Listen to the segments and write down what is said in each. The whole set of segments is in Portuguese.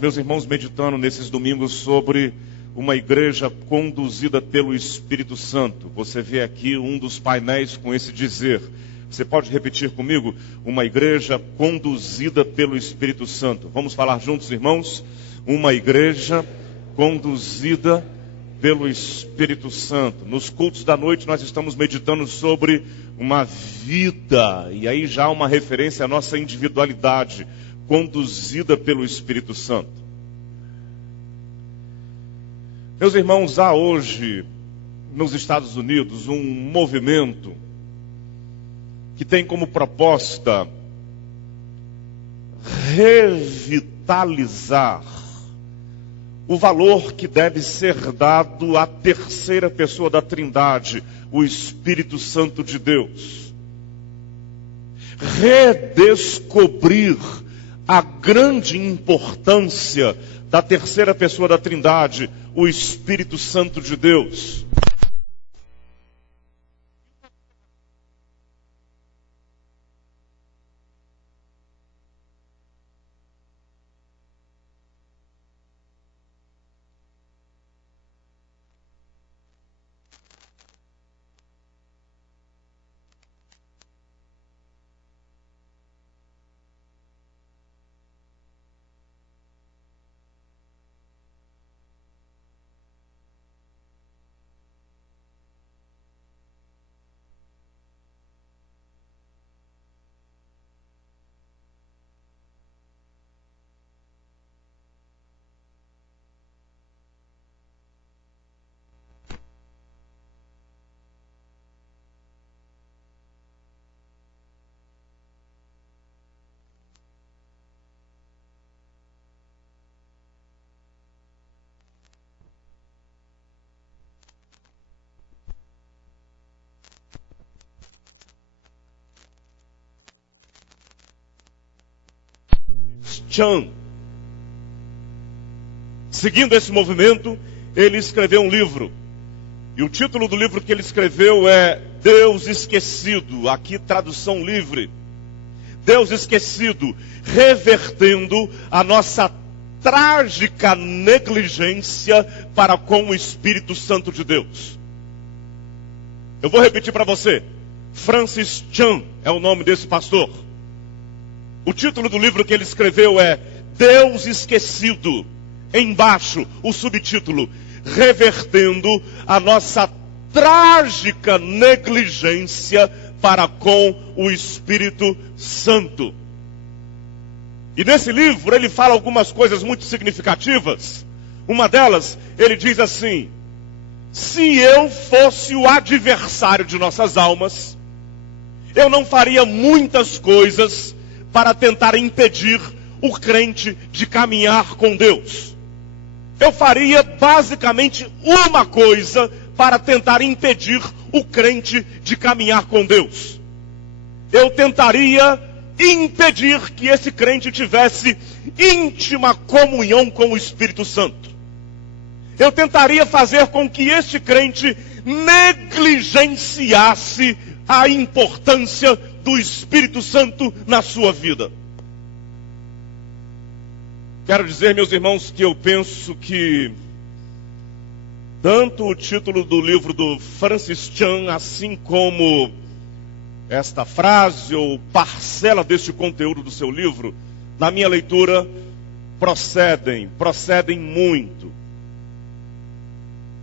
Meus irmãos, meditando nesses domingos sobre uma igreja conduzida pelo Espírito Santo. Você vê aqui um dos painéis com esse dizer. Você pode repetir comigo? Uma igreja conduzida pelo Espírito Santo. Vamos falar juntos, irmãos? Uma igreja conduzida pelo Espírito Santo. Nos cultos da noite nós estamos meditando sobre uma vida. E aí já uma referência à nossa individualidade, conduzida pelo Espírito Santo. Meus irmãos, há hoje nos Estados Unidos um movimento que tem como proposta revitalizar o valor que deve ser dado à terceira pessoa da Trindade, o Espírito Santo de Deus. Redescobrir a grande importância da terceira pessoa da Trindade, o Espírito Santo de Deus. Chan. Seguindo esse movimento, ele escreveu um livro. E o título do livro que ele escreveu é Deus Esquecido. Aqui tradução livre. Deus Esquecido, revertendo a nossa trágica negligência para com o Espírito Santo de Deus. Eu vou repetir para você. Francis Chan é o nome desse pastor. O título do livro que ele escreveu é Deus Esquecido. Embaixo, o subtítulo, revertendo a nossa trágica negligência para com o Espírito Santo. E nesse livro ele fala algumas coisas muito significativas. Uma delas, ele diz assim: se eu fosse o adversário de nossas almas, eu não faria muitas coisas para tentar impedir o crente de caminhar com Deus. Eu faria basicamente uma coisa para tentar impedir o crente de caminhar com Deus. Eu tentaria impedir que esse crente tivesse íntima comunhão com o Espírito Santo. Eu tentaria fazer com que este crente negligenciasse a importância do Espírito Santo na sua vida. Quero dizer, meus irmãos, que eu penso que tanto o título do livro do Francis Chan, assim como esta frase ou parcela deste conteúdo do seu livro, na minha leitura, procedem muito.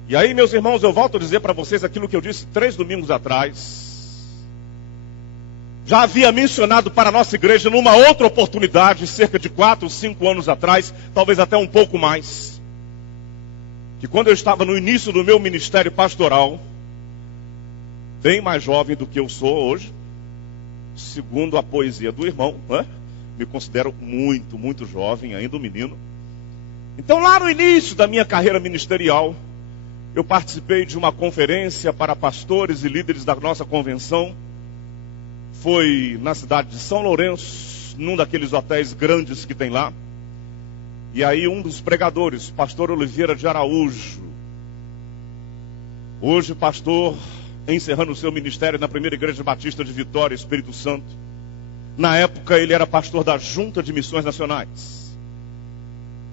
E aí, meus irmãos, eu volto a dizer para vocês aquilo que eu disse 3 domingos atrás. Já havia mencionado para a nossa igreja numa outra oportunidade, cerca de 4 ou 5 anos atrás, talvez até um pouco mais, que quando eu estava no início do meu ministério pastoral, bem mais jovem do que eu sou hoje, segundo a poesia do irmão, me considero muito jovem, ainda um menino. Então lá no início da minha carreira ministerial, eu participei de uma conferência para pastores e líderes da nossa convenção. Foi na cidade de São Lourenço, num daqueles hotéis grandes que tem lá. E aí um dos pregadores, pastor Oliveira de Araújo, hoje pastor, encerrando o seu ministério na primeira igreja batista de Vitória, Espírito Santo. Na época ele era pastor da Junta de Missões Nacionais.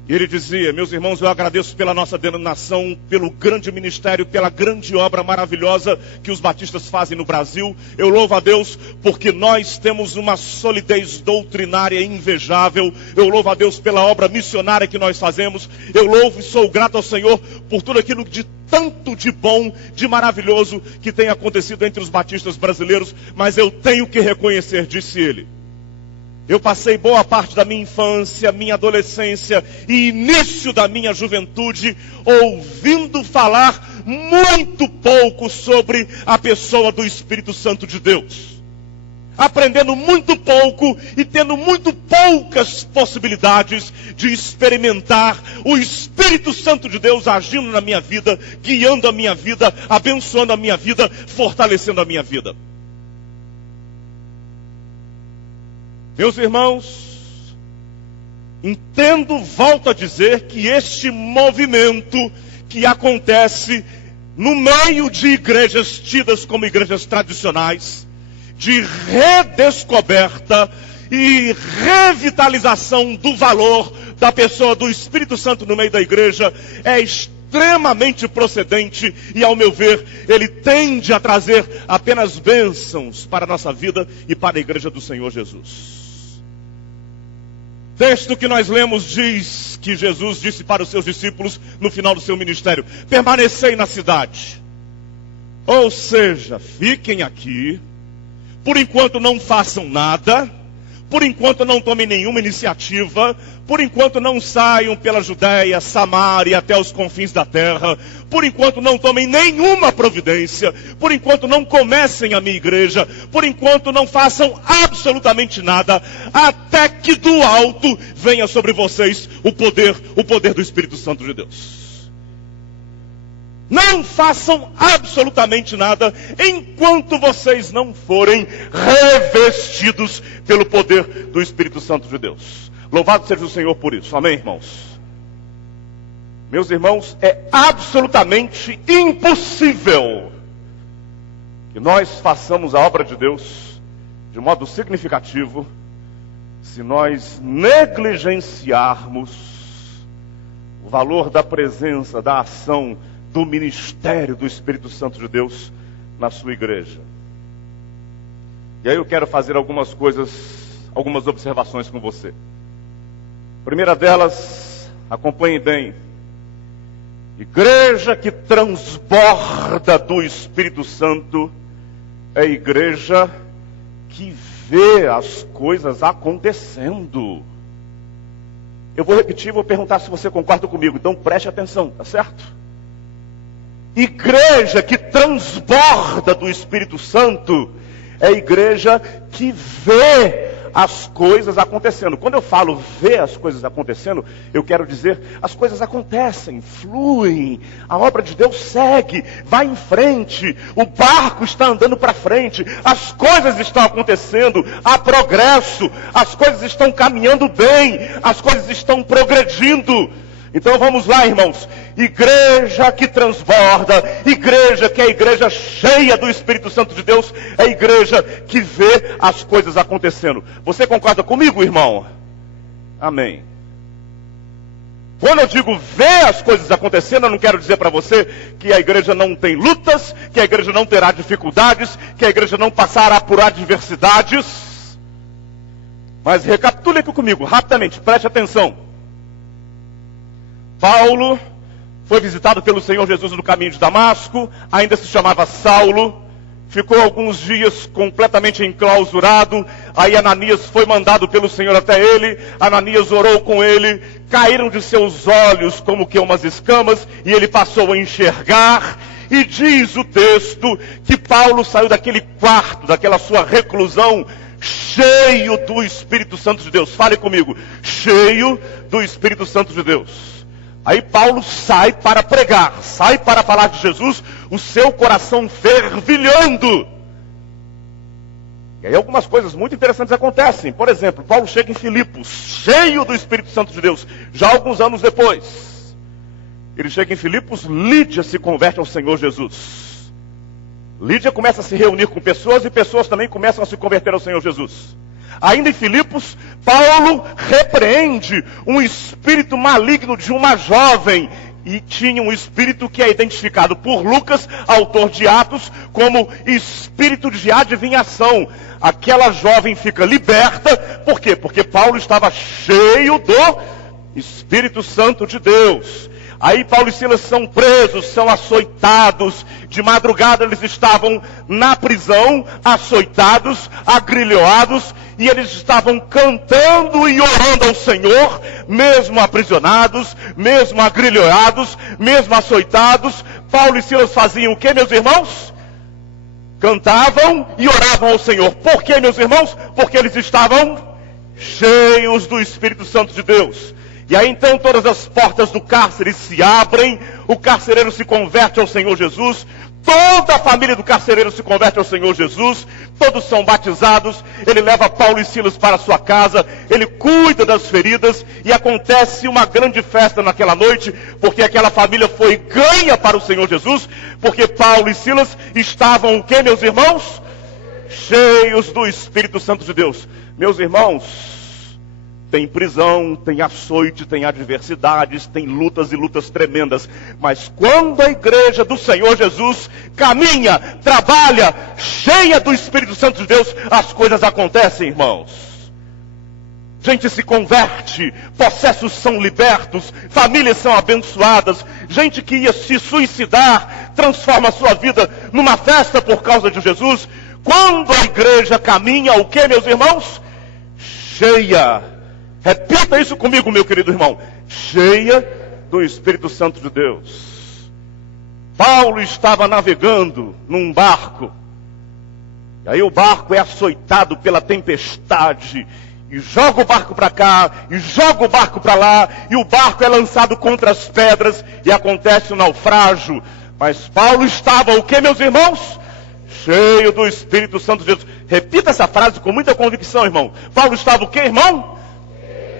E ele dizia: meus irmãos, eu agradeço pela nossa denominação, pelo grande ministério, pela grande obra maravilhosa que os batistas fazem no Brasil. Eu louvo a Deus porque nós temos uma solidez doutrinária invejável. Eu louvo a Deus pela obra missionária que nós fazemos. Eu louvo e sou grato ao Senhor por tudo aquilo de tanto de bom, de maravilhoso que tem acontecido entre os batistas brasileiros. Mas eu tenho que reconhecer, disse ele, eu passei boa parte da minha infância, minha adolescência e início da minha juventude ouvindo falar muito pouco sobre a pessoa do Espírito Santo de Deus. Aprendendo muito pouco e tendo muito poucas possibilidades de experimentar o Espírito Santo de Deus agindo na minha vida, guiando a minha vida, abençoando a minha vida, fortalecendo a minha vida. Meus irmãos, entendo, volto a dizer, que este movimento que acontece no meio de igrejas tidas como igrejas tradicionais, de redescoberta e revitalização do valor da pessoa do Espírito Santo no meio da igreja, é extremamente procedente e, ao meu ver, ele tende a trazer apenas bênçãos para a nossa vida e para a igreja do Senhor Jesus. O texto que nós lemos diz que Jesus disse para os seus discípulos no final do seu ministério: permanecei na cidade. Ou seja, fiquem aqui, por enquanto não façam nada, por enquanto não tomem nenhuma iniciativa, por enquanto não saiam pela Judéia, Samaria até os confins da terra, por enquanto não tomem nenhuma providência, por enquanto não comecem a minha igreja, por enquanto não façam absolutamente nada, até que do alto venha sobre vocês o poder do Espírito Santo de Deus. Não façam absolutamente nada enquanto vocês não forem revestidos pelo poder do Espírito Santo de Deus. Louvado seja o Senhor por isso. Amém, irmãos? Meus irmãos, é absolutamente impossível que nós façamos a obra de Deus de modo significativo se nós negligenciarmos o valor da presença, da ação, do ministério do Espírito Santo de Deus na sua igreja. E aí eu quero fazer algumas observações com você. A primeira delas, acompanhe bem. Igreja que transborda do Espírito Santo é igreja que vê as coisas acontecendo. Eu vou repetir, vou perguntar se você concorda comigo, então preste atenção, tá certo? Igreja que transborda do Espírito Santo é igreja que vê as coisas acontecendo. Quando eu falo ver as coisas acontecendo, eu quero dizer, as coisas acontecem, fluem, a obra de Deus segue, vai em frente, o barco está andando para frente, as coisas estão acontecendo, há progresso, as coisas estão caminhando bem, as coisas estão progredindo. Então vamos lá, irmãos. Igreja que transborda, igreja que é a igreja cheia do Espírito Santo de Deus, é a igreja que vê as coisas acontecendo. Você concorda comigo, irmão? Amém. Quando eu digo ver as coisas acontecendo, eu não quero dizer para você que a igreja não tem lutas, que a igreja não terá dificuldades, que a igreja não passará por adversidades. Mas recapitule aqui comigo, rapidamente, preste atenção. Paulo foi visitado pelo Senhor Jesus no caminho de Damasco, ainda se chamava Saulo, ficou alguns dias completamente enclausurado, aí Ananias foi mandado pelo Senhor até ele, Ananias orou com ele, caíram de seus olhos como que umas escamas, e ele passou a enxergar, e diz o texto que Paulo saiu daquele quarto, daquela sua reclusão, cheio do Espírito Santo de Deus. Fale comigo, cheio do Espírito Santo de Deus. Aí Paulo sai para pregar, sai para falar de Jesus, o seu coração fervilhando. E aí algumas coisas muito interessantes acontecem. Por exemplo, Paulo chega em Filipos, cheio do Espírito Santo de Deus, já alguns anos depois. Ele chega em Filipos, Lídia se converte ao Senhor Jesus. Lídia começa a se reunir com pessoas e pessoas também começam a se converter ao Senhor Jesus. Ainda em Filipos, Paulo repreende um espírito maligno de uma jovem. E tinha um espírito que é identificado por Lucas, autor de Atos, como espírito de adivinhação. Aquela jovem fica liberta, por quê? Porque Paulo estava cheio do Espírito Santo de Deus. Aí Paulo e Silas são presos, são açoitados. De madrugada eles estavam na prisão, açoitados, agrilhoados, e eles estavam cantando e orando ao Senhor, mesmo aprisionados, mesmo agrilhoados, mesmo açoitados. Paulo e Silas faziam o que, meus irmãos? Cantavam e oravam ao Senhor. Por que, meus irmãos? Porque eles estavam cheios do Espírito Santo de Deus. E aí então todas as portas do cárcere se abrem, o carcereiro se converte ao Senhor Jesus, toda a família do carcereiro se converte ao Senhor Jesus, todos são batizados, ele leva Paulo e Silas para a sua casa, ele cuida das feridas, e acontece uma grande festa naquela noite, porque aquela família foi ganha para o Senhor Jesus, porque Paulo e Silas estavam o que, meus irmãos? Cheios do Espírito Santo de Deus. Meus irmãos, tem prisão, tem açoite, tem adversidades, tem lutas e lutas tremendas. Mas quando a igreja do Senhor Jesus caminha, trabalha, cheia do Espírito Santo de Deus, as coisas acontecem, irmãos. Gente se converte, processos são libertos, famílias são abençoadas. Gente que ia se suicidar, transforma a sua vida numa festa por causa de Jesus. Quando a igreja caminha, o que, meus irmãos? Cheia. Repita isso comigo, meu querido irmão. Cheia do Espírito Santo de Deus. Paulo estava navegando num barco. E aí o barco é açoitado pela tempestade. E joga o barco para cá, e joga o barco para lá. E o barco é lançado contra as pedras. E acontece um naufrágio. Mas Paulo estava o que, meus irmãos? Cheio do Espírito Santo de Deus. Repita essa frase com muita convicção, irmão. Paulo estava o que, irmão?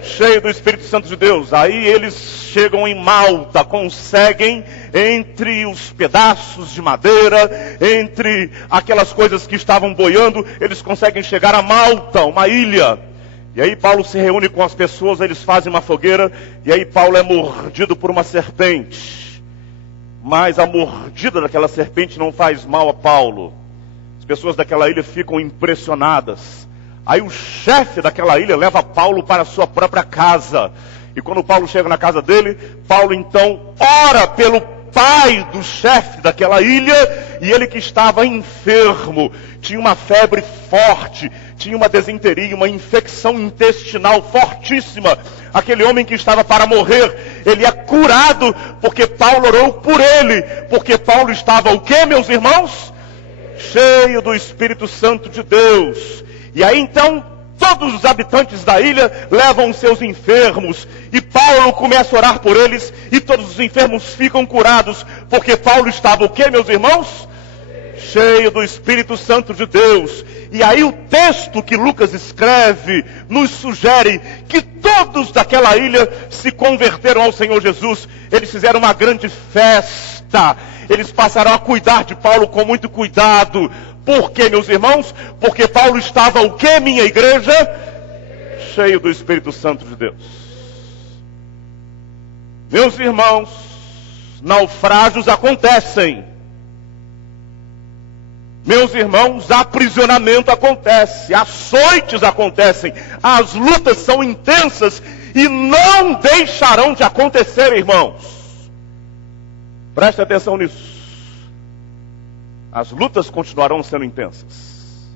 Cheio do Espírito Santo de Deus. Aí eles chegam em Malta, conseguem, entre os pedaços de madeira, entre aquelas coisas que estavam boiando, eles conseguem chegar a Malta, uma ilha. E aí Paulo se reúne com as pessoas, eles fazem uma fogueira, e aí Paulo é mordido por uma serpente. Mas a mordida daquela serpente não faz mal a Paulo. As pessoas daquela ilha ficam impressionadas. Aí o chefe daquela ilha leva Paulo para a sua própria casa. E quando Paulo chega na casa dele, Paulo então ora pelo pai do chefe daquela ilha. E ele que estava enfermo, tinha uma febre forte, tinha uma desinteria, uma infecção intestinal fortíssima. Aquele homem que estava para morrer, ele é curado porque Paulo orou por ele. Porque Paulo estava o que, meus irmãos? Cheio do Espírito Santo de Deus. E aí então, todos os habitantes da ilha levam seus enfermos. E Paulo começa a orar por eles. E todos os enfermos ficam curados. Porque Paulo estava o que, meus irmãos? Cheio do Espírito Santo de Deus. E aí o texto que Lucas escreve nos sugere que todos daquela ilha se converteram ao Senhor Jesus. Eles fizeram uma grande festa. Eles passaram a cuidar de Paulo com muito cuidado. Por quê, meus irmãos? Porque Paulo estava o que, minha igreja? Cheio do Espírito Santo de Deus. Meus irmãos, naufrágios acontecem. Meus irmãos, aprisionamento acontece, açoites acontecem, as lutas são intensas e não deixarão de acontecer, irmãos. Preste atenção nisso. As lutas continuarão sendo intensas.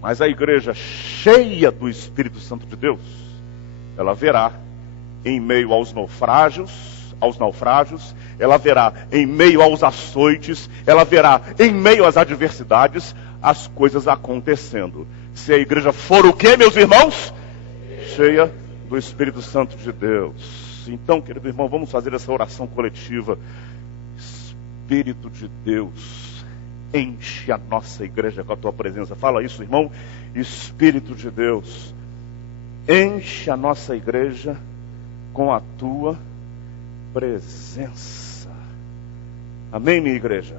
Mas a igreja cheia do Espírito Santo de Deus, ela verá em meio aos naufrágios, ela verá em meio aos açoites, ela verá em meio às adversidades, as coisas acontecendo. Se a igreja for o quê, meus irmãos? Cheia do Espírito Santo de Deus. Então, querido irmão, vamos fazer essa oração coletiva. Espírito de Deus, enche a nossa igreja com a tua presença. Fala isso, irmão. Espírito de Deus, enche a nossa igreja com a tua presença. Amém, minha igreja?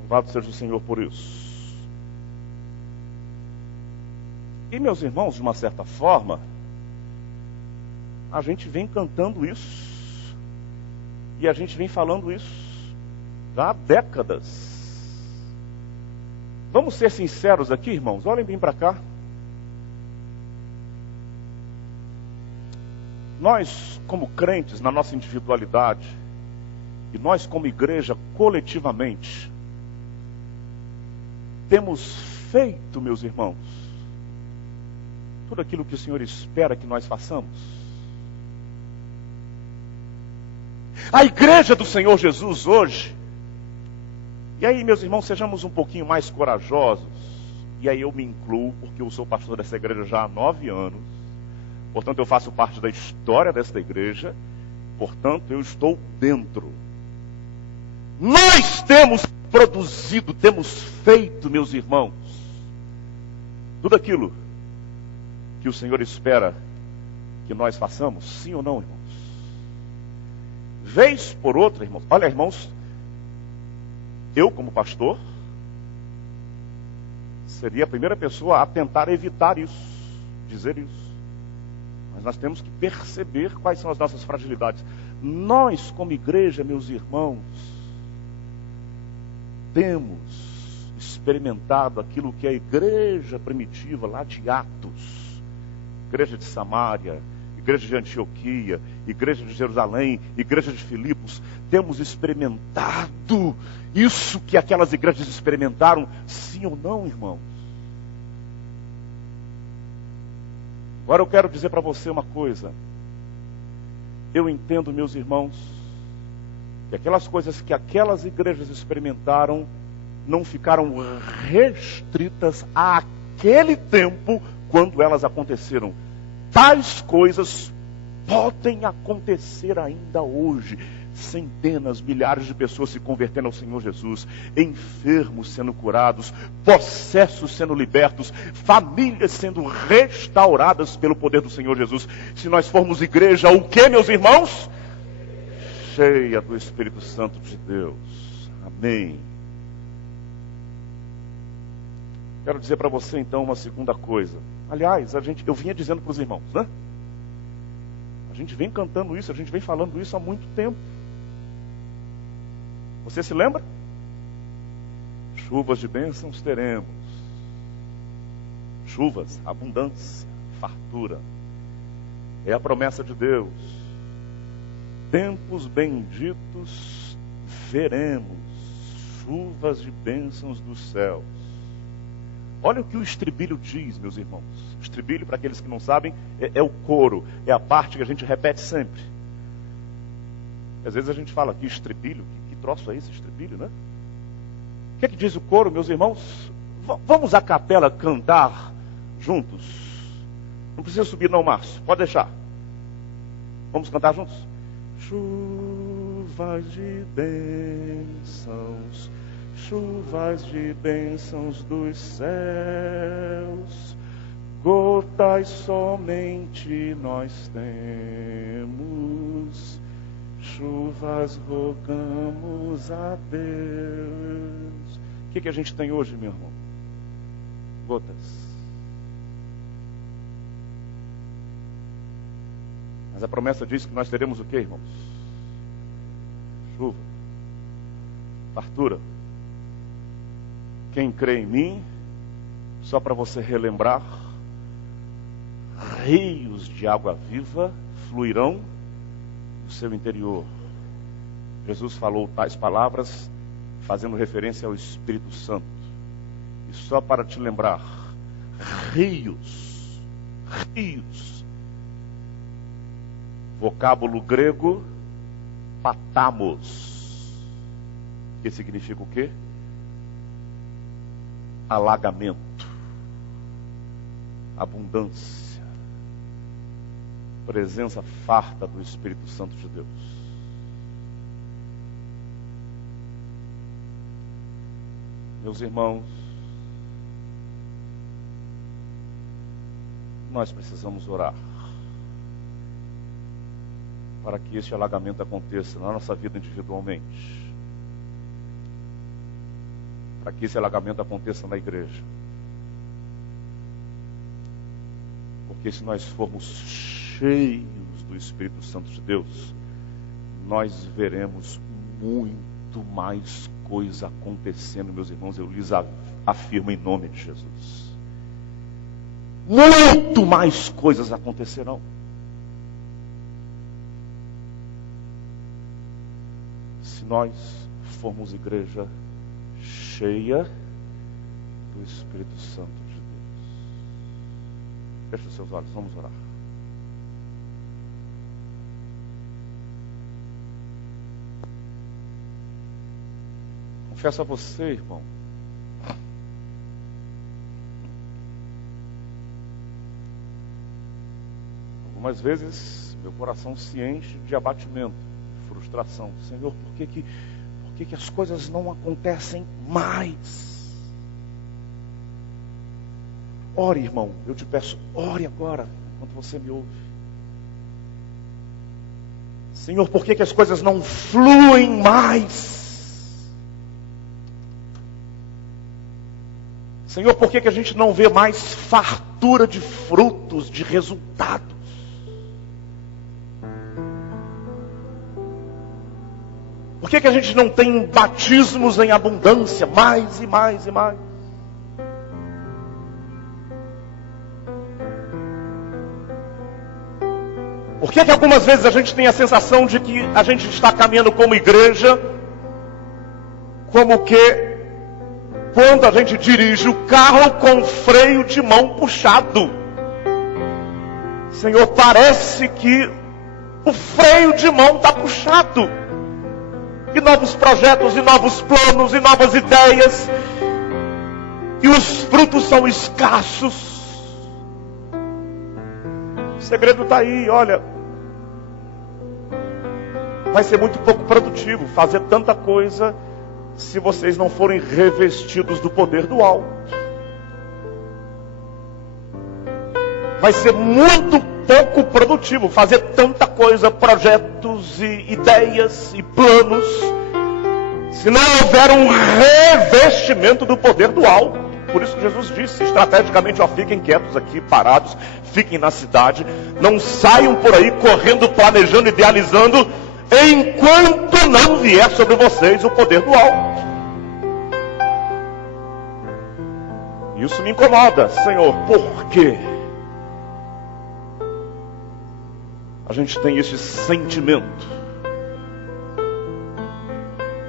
Louvado seja o Senhor por isso. E meus irmãos, de uma certa forma, a gente vem cantando isso, e a gente vem falando isso já há décadas. Vamos ser sinceros aqui, irmãos, olhem bem para cá. Nós, como crentes, na nossa individualidade, e nós como igreja coletivamente, temos feito, meus irmãos, tudo aquilo que o Senhor espera que nós façamos. A igreja do Senhor Jesus hoje, e aí, meus irmãos, sejamos um pouquinho mais corajosos, e aí eu me incluo, porque eu sou pastor dessa igreja já há 9 anos, portanto eu faço parte da história desta igreja, portanto eu estou dentro. Nós temos produzido, temos feito, meus irmãos, tudo aquilo que o Senhor espera que nós façamos, sim ou não, irmãos? Vez por outra, irmãos, olha, irmãos, eu como pastor, seria a primeira pessoa a tentar evitar isso, dizer isso. Mas nós temos que perceber quais são as nossas fragilidades. Nós como igreja, meus irmãos, temos experimentado aquilo que a igreja primitiva lá de Atos, igreja de Samaria, igreja de Antioquia, igreja de Jerusalém, igreja de Filipos, temos experimentado isso que aquelas igrejas experimentaram, sim ou não, irmãos? Agora eu quero dizer para você uma coisa. Eu entendo, meus irmãos, que aquelas coisas que aquelas igrejas experimentaram não ficaram restritas àquele tempo quando elas aconteceram. Tais coisas podem acontecer ainda hoje. Centenas, milhares de pessoas se convertendo ao Senhor Jesus, enfermos sendo curados, possessos sendo libertos, famílias sendo restauradas pelo poder do Senhor Jesus. Se nós formos igreja, o que, meus irmãos? Cheia do Espírito Santo de Deus. Amém. Quero dizer para você então uma segunda coisa. Aliás, eu vinha dizendo para os irmãos, né? A gente vem cantando isso, a gente vem falando isso há muito tempo. Você se lembra? Chuvas de bênçãos teremos. Chuvas, abundância, fartura. É a promessa de Deus. Tempos benditos veremos. Chuvas de bênçãos dos céus. Olha o que o estribilho diz, meus irmãos. Estribilho, para aqueles que não sabem, é o coro. É a parte que a gente repete sempre. Às vezes a gente fala aqui estribilho. Que troço é esse estribilho, né? O que é que diz o coro, meus irmãos? Vamos à capela cantar juntos. Não precisa subir não, Márcio. Pode deixar. Vamos cantar juntos? Chuvas de bênçãos, chuvas de bênçãos dos céus, gotas somente nós temos, chuvas rogamos a Deus. O que a gente tem hoje, meu irmão? Gotas. Mas a promessa diz que nós teremos o que, irmãos? Chuva, fartura. Quem crê em mim, só para você relembrar, rios de água viva fluirão do seu interior. Jesus falou tais palavras fazendo referência ao Espírito Santo. E só para te lembrar, rios, vocábulo grego, patamos, que significa o quê? Alagamento, abundância, presença farta do Espírito Santo de Deus. Meus irmãos, nós precisamos orar para que este alagamento aconteça na nossa vida individualmente, para que esse alagamento aconteça na igreja. Porque se nós formos cheios do Espírito Santo de Deus, nós veremos muito mais coisa acontecendo, meus irmãos, eu lhes afirmo em nome de Jesus. Muito mais coisas acontecerão. Se nós formos igreja cheia do Espírito Santo de Deus. Feche os seus olhos, vamos orar. Confesso a você, irmão, algumas vezes meu coração se enche de abatimento, de frustração. Senhor, por que as coisas não acontecem mais? Ore, irmão, eu te peço, ore agora, enquanto você me ouve. Senhor, por que as coisas não fluem mais? Senhor, por que a gente não vê mais fartura de frutos, de resultados? Por que a gente não tem batismos em abundância, mais e mais e mais? Por que algumas vezes a gente tem a sensação de que a gente está caminhando como igreja, como que quando a gente dirige o carro com o freio de mão puxado? Senhor, parece que o freio de mão está puxado. E novos projetos, e novos planos, e novas ideias. E os frutos são escassos. O segredo está aí, olha. Vai ser muito pouco produtivo fazer tanta coisa se vocês não forem revestidos do poder do alto. Vai ser muito pouco produtivo fazer tanta coisa, projetos e ideias e planos, se não houver um revestimento do poder do alto. Por isso que Jesus disse estrategicamente, fiquem quietos aqui, parados, fiquem na cidade, não saiam por aí correndo, planejando, idealizando, enquanto não vier sobre vocês o poder do alto. Isso me incomoda, Senhor, por quê? A gente tem esse sentimento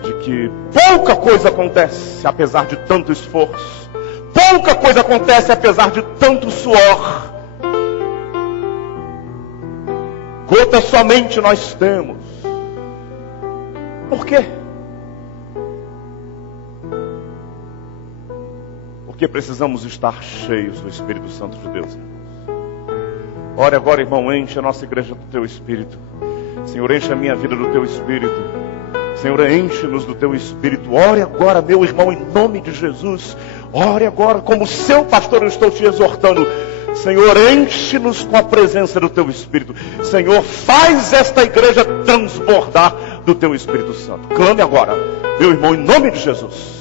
de que pouca coisa acontece apesar de tanto esforço, pouca coisa acontece apesar de tanto suor. Gota somente nós temos. Por quê? Porque precisamos estar cheios do Espírito Santo de Deus. Ore agora, irmão, enche a nossa igreja do Teu Espírito. Senhor, enche a minha vida do Teu Espírito. Senhor, enche-nos do Teu Espírito. Ore agora, meu irmão, em nome de Jesus. Ore agora, como seu pastor eu estou te exortando. Senhor, enche-nos com a presença do Teu Espírito. Senhor, faz esta igreja transbordar do Teu Espírito Santo. Clame agora, meu irmão, em nome de Jesus.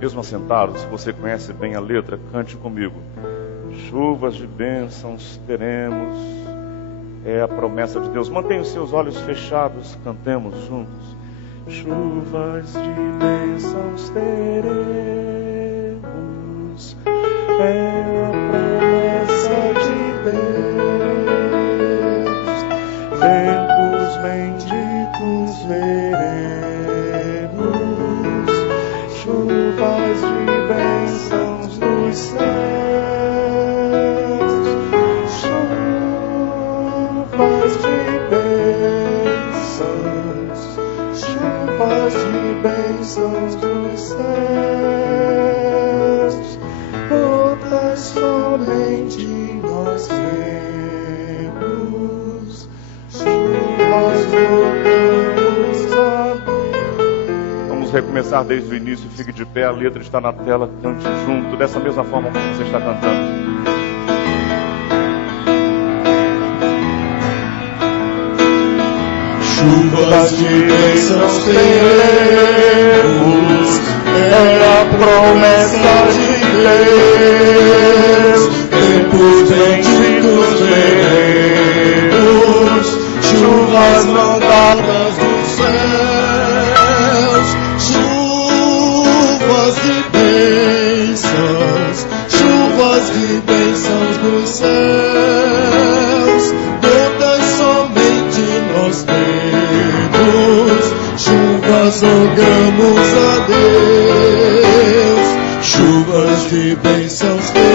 Mesmo assentado, se você conhece bem a letra, cante comigo. Chuvas de bênçãos teremos, é a promessa de Deus. Mantenha os seus olhos fechados, cantemos juntos. Chuvas de bênçãos teremos, é a promessa de Deus. Ventos benditos veremos, chuvas de bênçãos dos céus, chuvas de bênçãos, chuvas de bênçãos dos céus, todas somente nós nós vemos, chuvas jogamos a Deus. Vamos recomeçar desde o início. Fique de pé, a letra está na tela. Cante junto, dessa mesma forma como você está cantando. Chuvas de bênçãos teremos, é a promessa de Deus. Tempos benditos veremos, chuvas mandadas dos céus, chuvas de bênçãos dos céus, todas somente nós temos. Chuvas rogamos a Deus, chuvas de bênçãos queremos.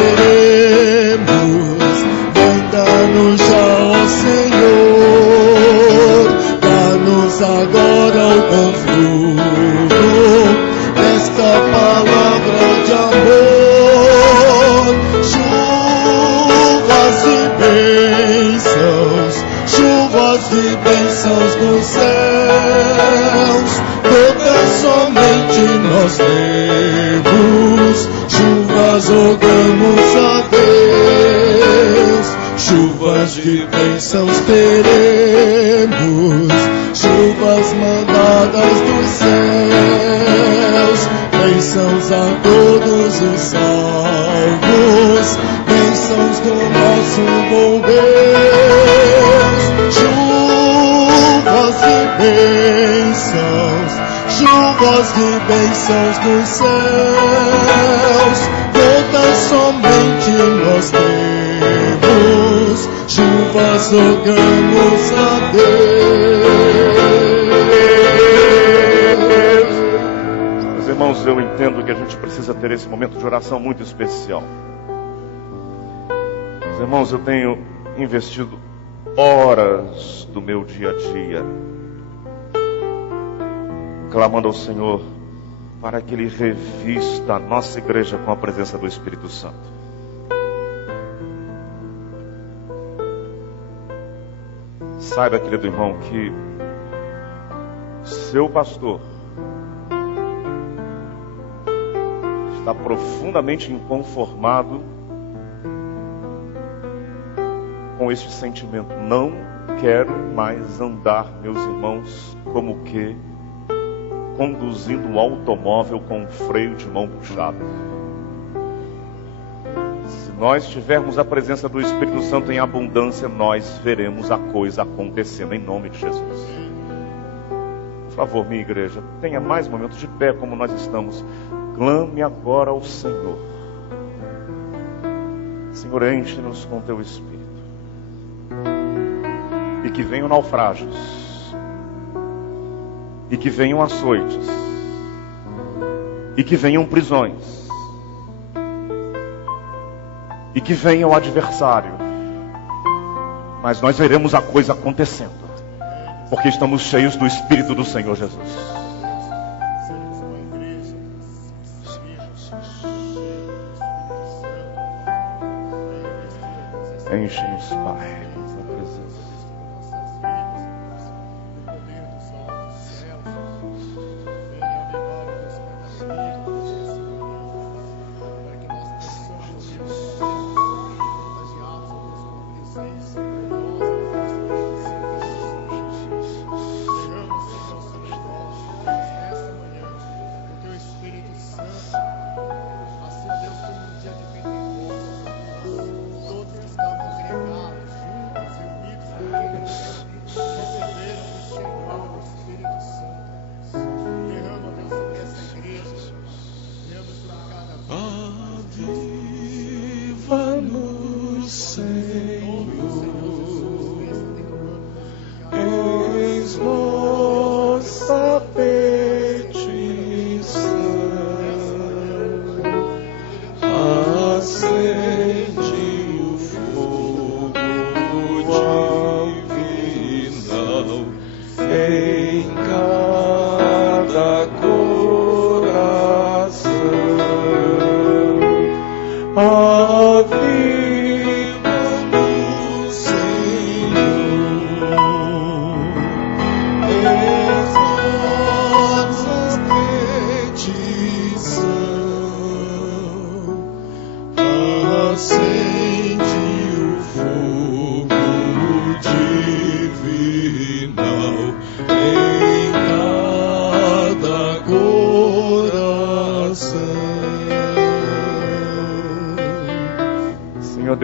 Manda-nos já, ó Senhor, dá-nos agora o confruto desta palavra de amor. Chuvas de bênçãos dos céus, todas somente nós temos. Chuvas rogamos a Deus, chuvas de bênçãos teremos, chuvas mandadas dos céus, bênçãos a todos os salvos, bênçãos do nosso bom Deus. Chuvas de bênçãos dos céus, todas somente nós temos. Chuvas rogamos a Deus. Meus irmãos, eu entendo que a gente precisa ter esse momento de oração muito especial. Meus irmãos, eu tenho investido horas do meu dia a dia clamando ao Senhor para que Ele revista a nossa igreja com a presença do Espírito Santo. Saiba, querido irmão, que seu pastor está profundamente inconformado com este sentimento. Não quero mais andar, meus irmãos, como que conduzindo um automóvel com um freio de mão puxado. Se nós tivermos a presença do Espírito Santo em abundância, nós veremos a coisa acontecendo em nome de Jesus. Por favor, minha igreja, tenha mais momentos de pé como nós estamos. Clame agora ao Senhor. Senhor, enche-nos com teu Espírito. E que venham naufrágios, e que venham açoites, e que venham prisões, e que venha o adversário, mas nós veremos a coisa acontecendo, porque estamos cheios do Espírito do Senhor Jesus. Enche-nos, Pai, com a presença. Todos estavam congregados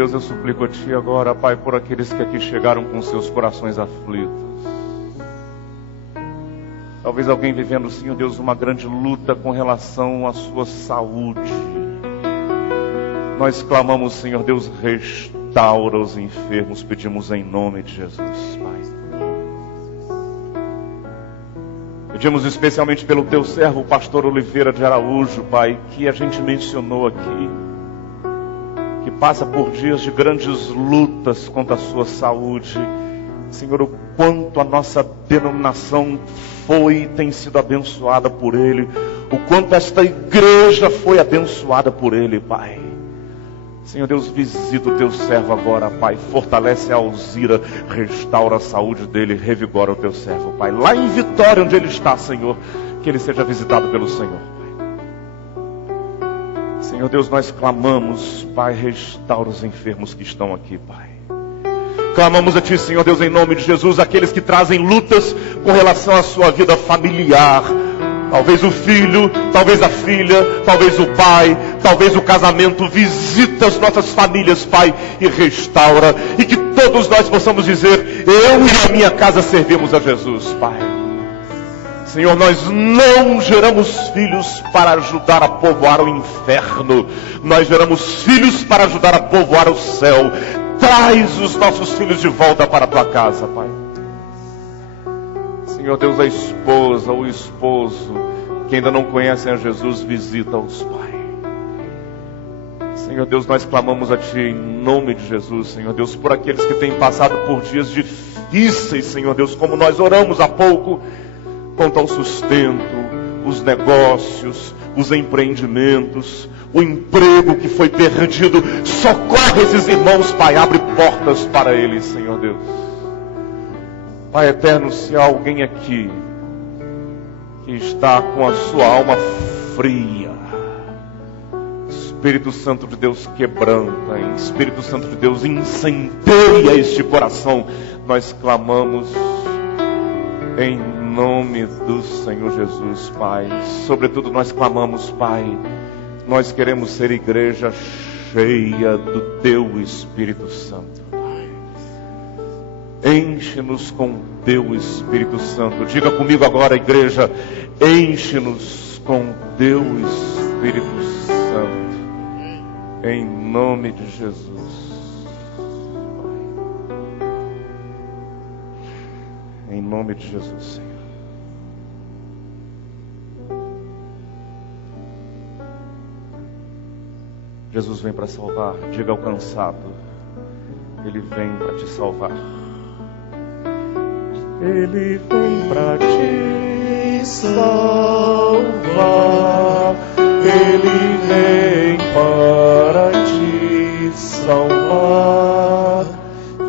Deus, eu suplico a Ti agora, Pai, por aqueles que aqui chegaram com seus corações aflitos. Talvez alguém vivendo, Senhor Deus, uma grande luta com relação à sua saúde. Nós clamamos, Senhor Deus, restaura os enfermos, pedimos em nome de Jesus, Pai. Pedimos especialmente pelo Teu servo, o pastor Oliveira de Araújo, Pai, que a gente mencionou aqui, que passa por dias de grandes lutas contra a sua saúde. Senhor, o quanto a nossa denominação foi e tem sido abençoada por Ele, o quanto esta igreja foi abençoada por Ele, Pai. Senhor Deus, visita o Teu servo agora, Pai. Fortalece a Alzira, restaura a saúde dele, revigora o Teu servo, Pai. Lá em Vitória, onde ele está, Senhor, que ele seja visitado pelo Senhor, Pai. Senhor Deus, nós clamamos, Pai, restaura os enfermos que estão aqui, Pai. Clamamos a Ti, Senhor Deus, em nome de Jesus, aqueles que trazem lutas com relação à sua vida familiar. Talvez o filho, talvez a filha, talvez o pai, talvez o casamento. Visita as nossas famílias, Pai, e restaura. E que todos nós possamos dizer: eu e a minha casa servimos a Jesus, Pai. Senhor, nós não geramos filhos para ajudar a povoar o inferno. Nós geramos filhos para ajudar a povoar o céu. Traz os nossos filhos de volta para a Tua casa, Pai. Senhor Deus, a esposa, o esposo que ainda não conhecem a Jesus, visita-os, Pai. Senhor Deus, nós clamamos a Ti em nome de Jesus, Senhor Deus, por aqueles que têm passado por dias difíceis, Senhor Deus, como nós oramos há pouco, quanto ao sustento, os negócios, os empreendimentos, o emprego que foi perdido. Socorre esses irmãos, Pai, abre portas para eles, Senhor Deus. Pai eterno, se há alguém aqui que está com a sua alma fria, Espírito Santo de Deus quebranta, Espírito Santo de Deus incendeia este coração. Nós clamamos em nome do Senhor Jesus, Pai. Sobretudo nós clamamos, Pai, nós queremos ser igreja cheia do Teu Espírito Santo. Enche-nos com Teu Espírito Santo. Diga comigo agora, igreja: enche-nos com Teu Espírito Santo. Em nome de Jesus. Em nome de Jesus, Senhor. Jesus vem para salvar. Diga ao cansado: Ele vem para te salvar. Ele vem para te salvar. Ele vem para te salvar.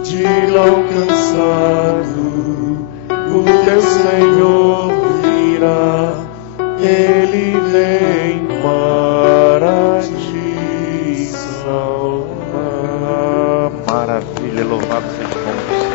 Diga ao cansado: o teu Senhor virá. Ele vem para te salvar. Maravilha, louvado seja o nome do Senhor.